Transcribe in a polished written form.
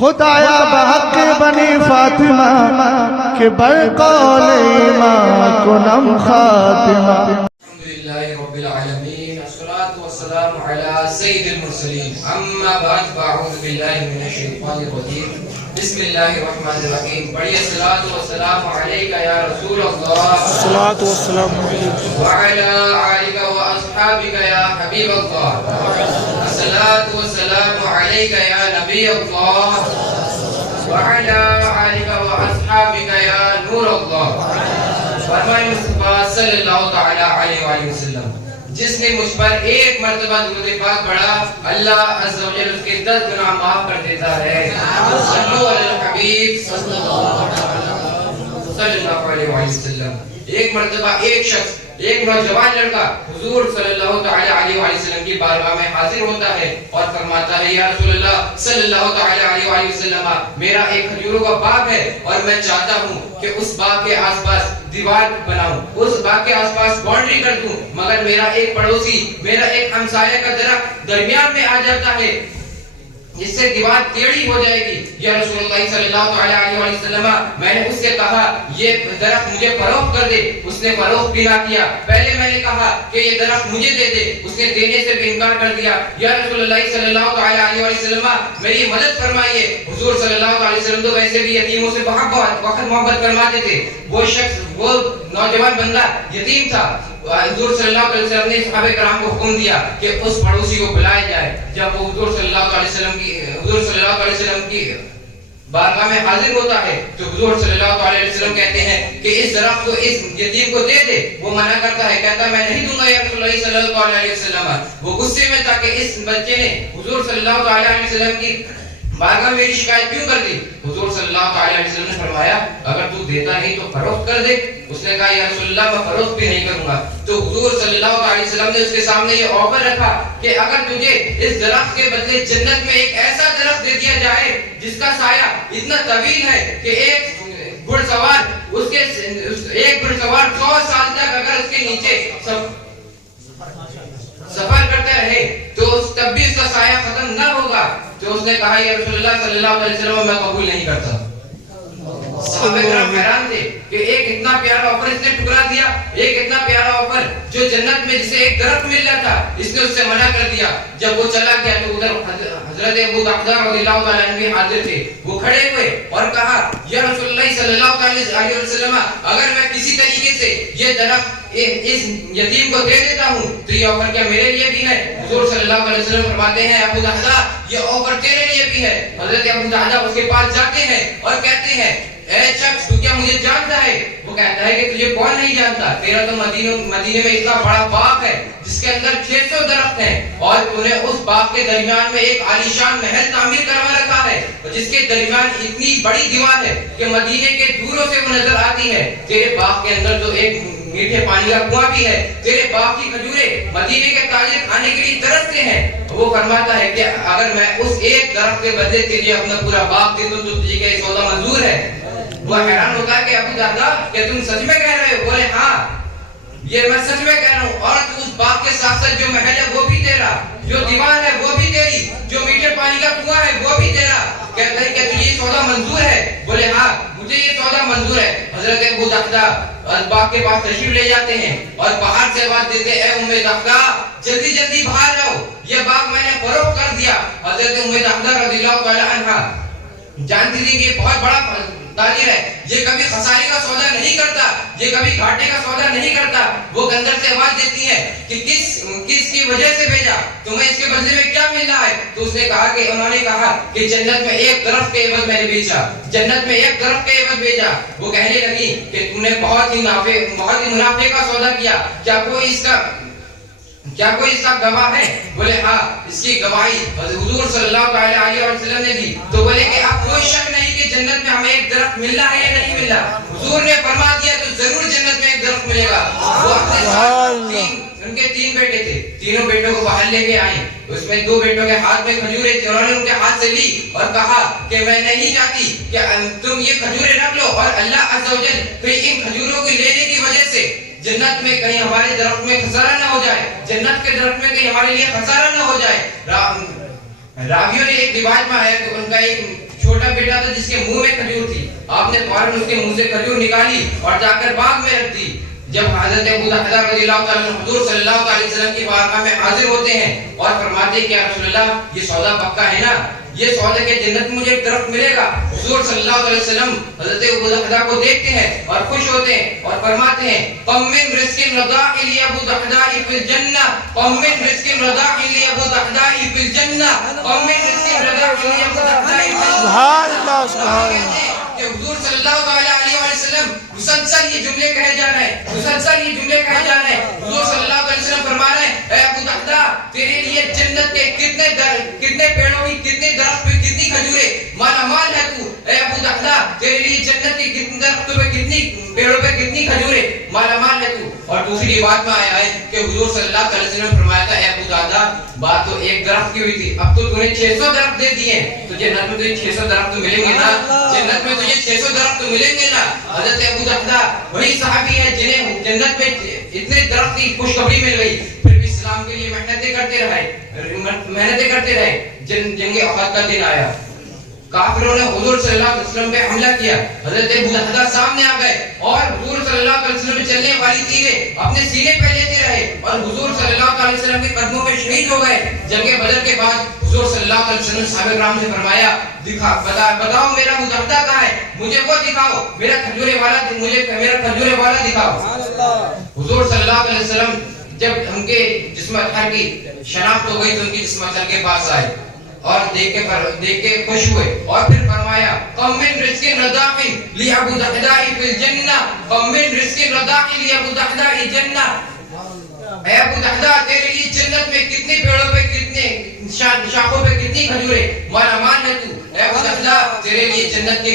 خدایا بحق بنی فاطمہ کہ برقول ایمان کنم خاتمہ. الحمدللہ رب العالمین الصلاة والسلام علی سید المرسلین اما بعد فاعوذ باللہ من الشیطان الرجیم بسم اللہ الرحمن الرحیم. پڑھیے الصلاة والسلام علیکہ یا رسول اللہ الصلاة والسلام علیکہ وعلی آلک واصحابک یا حبیب اللہ الصلاة والسلام علیکہ یا نبی اللہ وعلی آلک واصحابک یا نور اللہ. فرمائے مصطفیٰ صلی اللہ تعالی علیہ وآلہ وسلم جس نے مجھ پر ایک مرتبہ درود پاک پڑھا اللہ عز و جل اس کے 10 گناہ معاف کر دیتا ہے. صلو علی الحبیب صلی اللہ علیہ وسلم. ایک مرتبہ ایک شخص ایک نوجوان لڑکا حضور صلی اللہ تعالی علیہ وسلم کی بارگاہ میں حاضر ہوتا ہے اور فرماتا ہے یا رسول اللہ صلی اللہ تعالی علیہ وسلم میرا ایک کھجوروں کا باغ ہے اور میں چاہتا ہوں کہ اس باغ کے آس پاس دیوار بناؤں, اس باغ کے آس پاس باؤنڈری کر دوں, مگر میرا ایک پڑوسی میرا ایک ہمسایہ کا درخت درمیان میں آ جاتا ہے جس سے دیوار ٹیڑھی ہو جائے گی. یا رسول اللہ صلی اللہ علیہ وسلم میں نے اس سے کہا یہ درخت مجھے فروخت کر دے, اس نے فروخت بھی نہ کیا. پہلے میں نے کہا کہ یہ درخت مجھے دے دے, اس نے دینے سے بھی انکار کر دیا. یا رسول اللہ صلی اللہ علیہ وسلم میری مدد فرمائیے. حضور صلی اللہ علیہ وسلم تو ویسے بھی یتیموں سے بہت محبت فرماتے تھے. وہ شخص وہ نوجوان بندہ یتیم تھا. حضور صلی اللہ علیہ وسلم نے صحابہ کرام کو حکم دیا کہ اس پڑوسی کو بلایا جائے. جب وہ حضور صلی اللہ علیہ وسلم کی بارگاہ میں حاضر ہوتا ہے تو حضور صلی اللہ علیہ وسلم کہتے ہیں کہ اس درخت کو اس یتیم کو دے دے. وہ منع کرتا ہے, کہتا میں نہیں دوں گا یا رسول اللہ صلی اللہ علیہ وسلم. وہ غصے میں تھا کہ اس بچے نے حضور صلی اللہ علیہ وسلم کی بارگاہ میری شکایت کیوں کر دی. حضور صلی اللہ علیہ وسلم نے فرمایا اگر تو دیتا نہیں تو فروخت کر دے. اس نے کہا یا رسول اللہ میں فروخت بھی نہیں کروں گا. تو حضور صلی اللہ علیہ وسلم نے اس کے سامنے یہ آفر رکھا کہ اگر تجھے اس درخت کے بدلے جنت میں ایک ایسا درخت دے دیا جائے جس کا سایہ اتنا طویل ہے کہ ایک گھڑ سوار 100 سال تک اگر اس کے نیچے سفر کرتا رہے تو تب بھی اس کا سایہ ختم نہ ہوگا. تو اس نے کہا یا رسول اللہ صلی اللہ علیہ وسلم میں قبول نہیں کرتا. صحابہ کرام حیران تھے کہ ایک اتنا پیارا آفر اس نے ٹکرا دیا, ایک اتنا پیارا آفر جو جنت میں جسے ایک درخت مل رہا تھا اس نے اس سے منع کر دیا. جب وہ چلا گیا تو ادھر حضرت ابو درداء رضی اللہ تعالی عنہ حاضر تھے. وہ کھڑے ہوئے اور کہا یا رسول اللہ صلی اللہ علیہ وسلم اگر میں کسی طریقے سے یہ درخت اس یتیم کو دے دیتا ہوں تو یہ آفر کیا میرے لیے بھی ہے. حضور صلی اللہ علیہ وسلم فرماتے ہیں ابو درداء یہ آفر تیرے لیے بھی ہے. حضرت ابو درداء اس کے پاس جاتے ہیں اور کہتے ہیں اے شخص تو کیا مجھے جانتا ہے. وہ کہتا ہے کہ تجھے کون نہیں جانتا, تیرا تو مدینے میں اتنا بڑا باغ ہے جس کے اندر 600 درخت ہیں اور تو نے اس باغ کے درمیان میں ایک عالیشان محل تعمیر کروا رکھا ہے جس کے درمیان اتنی بڑی دیوار ہے کہ مدینے کے دوروں سے وہ نظر آتی ہے. تیرے باغ کے اندر تو ایک میٹھے پانی کا کنواں بھی ہے. تیرے باغ کی کھجوریں مدینے کے تاجر کھانے کے لیے ترستے ہیں. وہ فرماتا ہے کہ اگر میں اس ایک درخت کے بدلے تجھے اپنا پورا باغ دے دوں تو تجھے یہ سودا منظور ہے. وہ حیران ہوتا ہے کہ ابو درداء کہ تم سچ میں کہہ رہے ہو. بولے ہاں یہ میں سچ میں کہہ رہا ہوں اور تو اس باغ کے ساتھ ساتھ جو محل ہے وہ بھی تیرا, جو دیوار ہے وہ بھی تیری, جو میٹھے پانی کا کنواں ہے وہ بھی تیرا. کہتا ہے کہ تجھے یہ سودا منظور ہے. بولے ہاں مجھے یہ سودا منظور ہے. حضرت ابو درداء باغ کے پاس تشریف لے جاتے ہیں اور باہر سے آواز دیتے اے ام درداء جلدی جلدی باہر جاؤ, یہ باغ میں نے فروخت کر دیا. حضرت ام درداء رضی اللہ تعالی عنہا جانتی تھی کہ یہ بہت بڑا تاجر ہے, یہ کبھی خسارے کا سودا نہیں کرتا, یہ کبھی گھاٹے کا سودا نہیں کرتا. وہ اندر سے آواز دیتی ہے کہ کس کی وجہ سے بھیجا, تمہیں اس کے بدلے میں کیا مل رہا ہے. تو اس نے کہا کہ انہوں نے کہا کہ جنت میں ایک درخت کے عوض میں نے بیچا, جنت میں ایک درخت کے عوض بھیجا. وہ کہنے لگی کہ تم نے بہت ہی منافع کا سودا کیا, کیا کوئی اس کا گواہ ہے. بولے ہاں اس کی گواہی حضور صلی اللہ علیہ وسلم نے دی. تو بولے کہ اب کوئی شک نہیں کہ جنت میں ہمیں ایک درخت مل رہا ہے یا نہیں مل رہا. حضور نے فرما دیا تو ضرور جنت میں ایک درخت ملے گا. وہ اپنے ساتھ ان کے 3 بیٹے تھے, تینوں بیٹوں کو باہر لے کے آئے. اس میں 2 بیٹوں کے ہاتھ میں کھجوریں تھی, انہوں نے ان کے ہاتھ سے لی اور کہا کہ میں نہیں چاہتی کہ تم یہ کھجوریں رکھ لو اور اللہ عز و جل پھر ان کھجوروں کی لینے کی وجہ سے جنت میں کہیں ہمارے درخت میں خسارہ نہ ہو جائے, جنت کے درخت میں کہیں ہمارے لیے خسارہ نہ ہو جائے. راویوں نے ایک روایت میں آیا کہ ان کا ایک چھوٹا بیٹا تھا جس کے منہ میں کھجور تھی، آپ نے فوراً اس کے منہ سے کھجور نکالی اور جا کر باغ میں رکھ دی۔ جب حضرت ابو دحدہ رضی اللہ تعالیٰ عنہ حضور صلی اللہ علیہ وسلم کی بارگاہ میں حاضر ہوتے ہیں اور فرماتے ہیں کہ یا رسول اللہ یہ سودا پکا ہے نا، یہ سودا کہ جنت میں مجھے ایک درخت ملے گا۔ حضور صلی اللہ علیہ وسلم حضرت ابو دحدہ کو دیکھتے ہیں اور خوش ہوتے ہیں اور فرماتے ہیں قم من رزق رضاء لابو دحدہ فی الجنہ، قم من رزق رضاء لابو دحدہ فی الجنہ، قم من رزق رضاء لابو دحدہ فی الجنہ۔ سبحان اللہ سبحان اللہ۔ کہ حضور صلی اللہ علیہ وسلم مسلسل یہ جملے کہے جا رہے ہیں، مسلسل یہ جملے کہے جا رہے ہیں۔ حضور صلی اللہ علیہ وسلم فرما رہے ہیں اے ابو دحدہ تیرے لیے جنت کے کتنے پیڑوں کی، کتنے درخت پہ کتنی کھجوریں، مالا مال ہے تو اے ابو دحدہ، تیرے لیے جنت کے کتنے درختوں پہ کتنی پیڑوں پہ کتنی کھجوریں، مالا مال ہے تو۔ اور دوسری روایت میں آیا ہے کہ حضور صلی اللہ علیہ وسلم نے فرمایا تھا اے ابو دحدہ بات تو ایک درخت کی ہوئی تھی، اب تو نے 600 درخت دے دیے ہیں، تو جنت میں تجھے 600 درخت تو ملیں گے نا، جنت میں تجھے 600 درخت تو ملیں گے نا۔ حضرت ابو دحدہ وہی صحابی ہے جنہیں جنت میں اتنے درخت کی خوشخبری مل گئی، پھر بھی اسلام کے لیے محنتیں کرتے رہے۔ جنگ احد کا دن آیا، کافروں نے حضور صلی اللہ علیہ وسلم پہ حملہ کیا، حضرت ابو دحدہ سامنے آ گئے اور حضور صلی اللہ علیہ وسلم پہ چلنے والی تیریں اپنے سینے پہ لیتے رہے اور حضور صلی اللہ علیہ وسلم کے قدموں پہ شہید ہو گئے۔ جنگ بدر کے بعد حضور صلی اللہ علیہ وسلم صحابہ کرام سے فرمایا بتاؤ میرا ابو دحدہ کہاں ہے، مجھے وہ دکھاؤ، میرا کھجورے والا دکھاؤ۔ حضور صلی اللہ علیہ وسلم جب ان کے جسم اطہر کی شناخت ہو گئی تو ان کی جسم اطہر کے پاس آئے اور دیکھ کے خوش ہوئے اور پھر فرمایا قم من رزق رضاء لابو دحدہ فی الجنہ، قم من رزق رضاء لابو دحدہ فی الجنہ۔ اے ابو دحدہ تیرے لیے جنت میں کتنے پیڑوں پہ کتنے شاخوں پہ کتنی کھجوریں، مالا مال ہے تو۔ اے ابو دحدہ تیرے لیے جنت کے